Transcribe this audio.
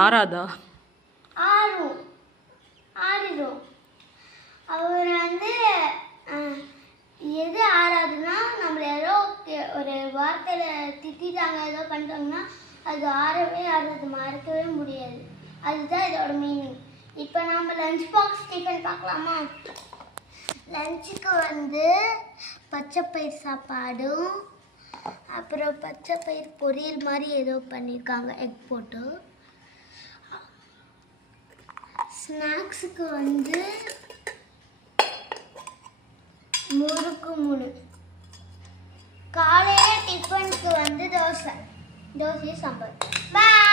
ஆறாதா? ஆறிடும். அவர் வந்து எது ஆறாதுன்னா நம்மள ஏதோ ஒரு வார்த்தையில் திட்டாங்க ஏதோ பண்ணிட்டாங்கன்னா அது ஆறாது, மறக்கவே முடியாது. அதுதான் இதோட மீனிங். இப்போ நம்ம லஞ்ச் பாக்ஸ் டிஃபன் பார்க்கலாமா? லஞ்சுக்கு வந்து பச்சைப்பயிர் சாப்பாடும் அப்புறம் பச்சைப்பயிர் பொரியல் மாதிரி ஏதோ பண்ணியிருக்காங்க எக் போட்டு. ஸ்நாக்ஸுக்கு வந்து 3க்கு 3. காலையில் டிஃபனுக்கு வந்து தோசை சாம்பார். பாய்.